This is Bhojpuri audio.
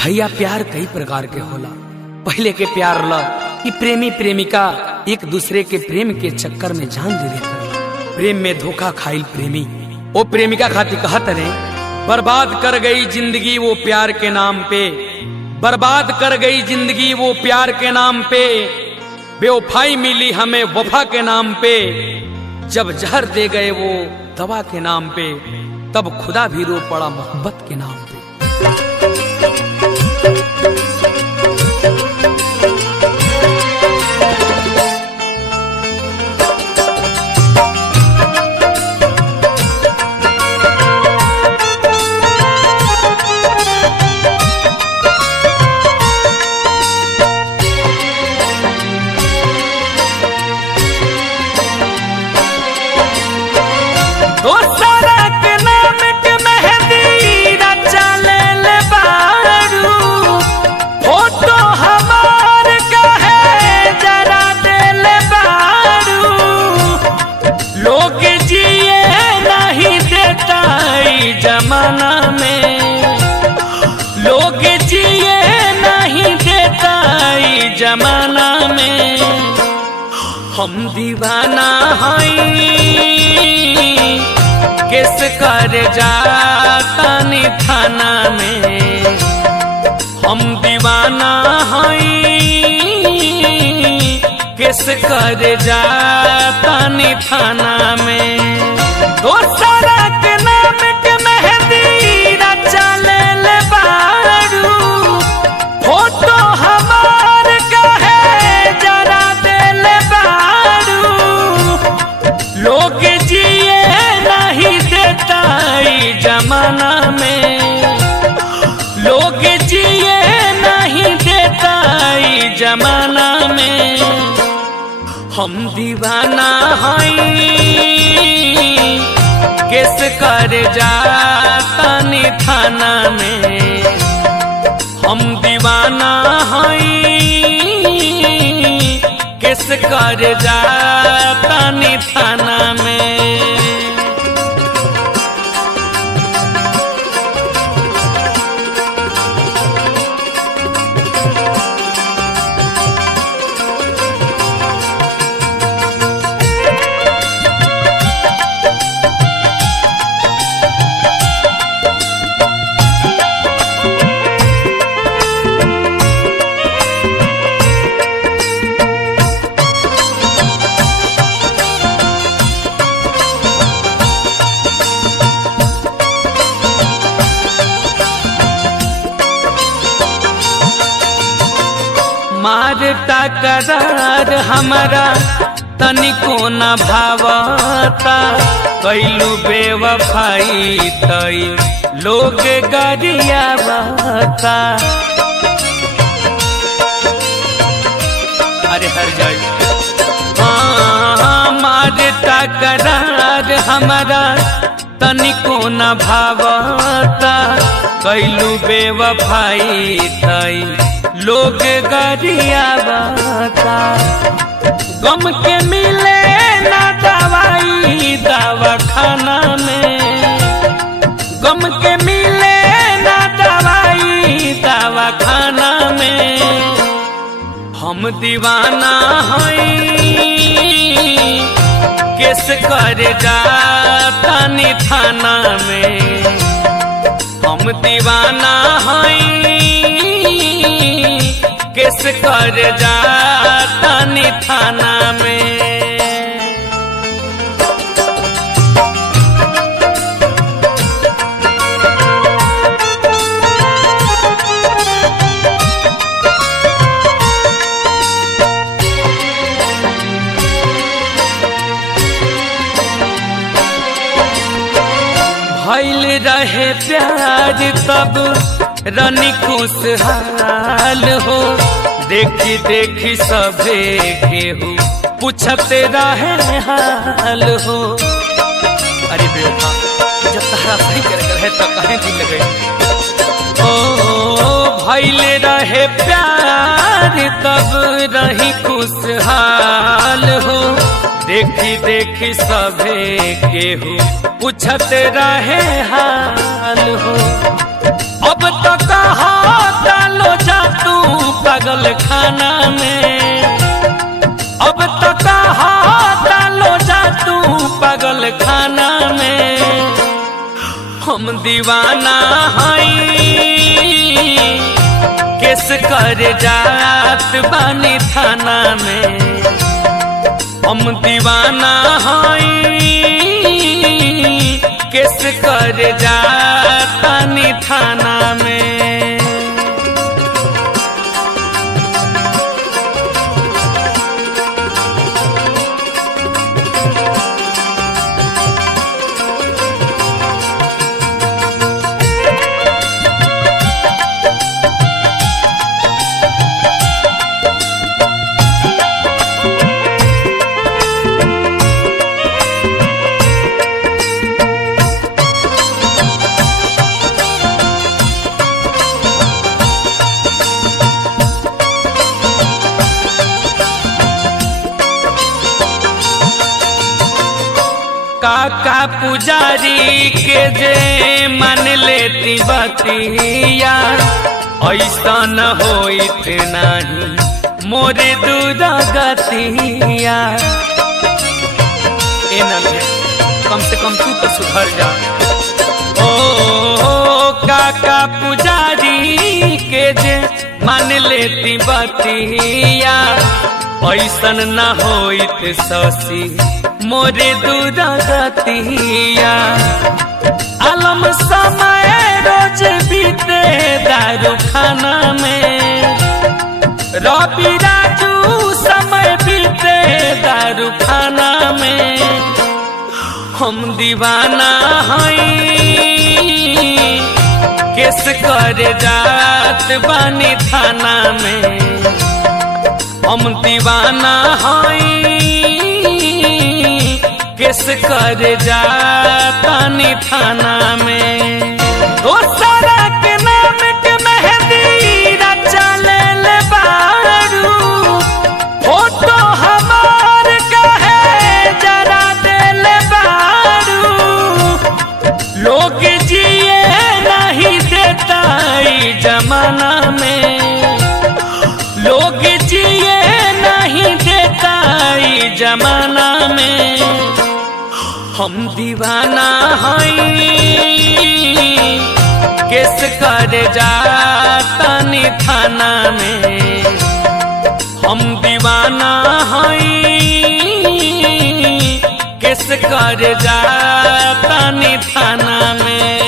भैया प्यार कई प्रकार के होला। पहले के प्यार ला कि प्रेमी प्रेमिका एक दूसरे के प्रेम के चक्कर में जान दे देते। प्रेम में धोखा खाइल प्रेमी वो प्रेमिका खातिर कहत रहे, बर्बाद कर गई जिंदगी वो प्यार के नाम पे, बर्बाद कर गई जिंदगी वो प्यार के नाम पे, बेवफाई मिली हमें वफा के नाम पे, जब जहर दे गए वो दवा के नाम पे, तब खुदा भी रो पड़ा मोहब्बत के नाम पे। जमाना में लोग जिए नहीं देता जमाना में, हम दीवाना हई किस कर जाता नी थाना में, हम दीवाना हई किस कर जाता नी थाना में। दोसरा के नाम के मेहंदी रचा ले बारू, फोटो हमार कहे जरा दे बारू, लोग जिए नहीं देता जमाना में, लोग जिए नहीं देता जमाना में, हम दीवाना हई किस कर जाता नी थाना में, हम दीवाना हई किस कर जाता नी थाना में। मारता करार हमारा तनिको न भावता, कैलू बेवफाई तई लोग गरियावता। अरे हर जाए मारता करार हमारा तनिको न भावता, कैलू बेवफाई तई लोग गरियावता। गम के मिले ना दवाई दवाखाना में, गम के मिले ना दवाई दवाखाना में, हम दीवाना हई किस कर जाता नी थाना में, हम दीवाना हई किस कर जाता नी थाना में। भइल रहे प्यार तब रनी खुशहाल हो, देखी देखी सभे केहू पूछते रहे हाल हो। अरे बेटा जब तहरा सही कर है तो कहीं दिल लगे। ओ भइल रहे प्यार तब रही खुशहाल हो, देखी देखी सभे केहू पूछते रहे हाल हो। अब तो कहा दीवाना हई केस कर जात बानी थाना में। हम दीवाना हई केस कर जात बानी थाना में। काका पुजारी के जे मान लेती बतिया ऐसा न होइत नहीं मोरे दूध गतिया। कम से कम तू तो सुधर जा। ओ काका पुजारी के जे मान लेती बतिया ऐसन न होइत शशि मोरे दूध गतिया। आलम समय रोज बीते दारू खाना में। रवि राजू समय बीते दारू खाना में। हम दीवाना हई केस कर जात बानी थाना में। हम दीवाना हई केस कर जातानी थाना में। दोसरा के नाम के मेहंदी रचा ले बारू। फोटो हमार कहे जरा दे बारू। लोग जिए नहीं देता जमाना में। लोग जिए नहीं देता जमाना में। हम दीवाना हई केस कर जातानी थाना में। हम दीवाना हई केस कर जातानी थाना में।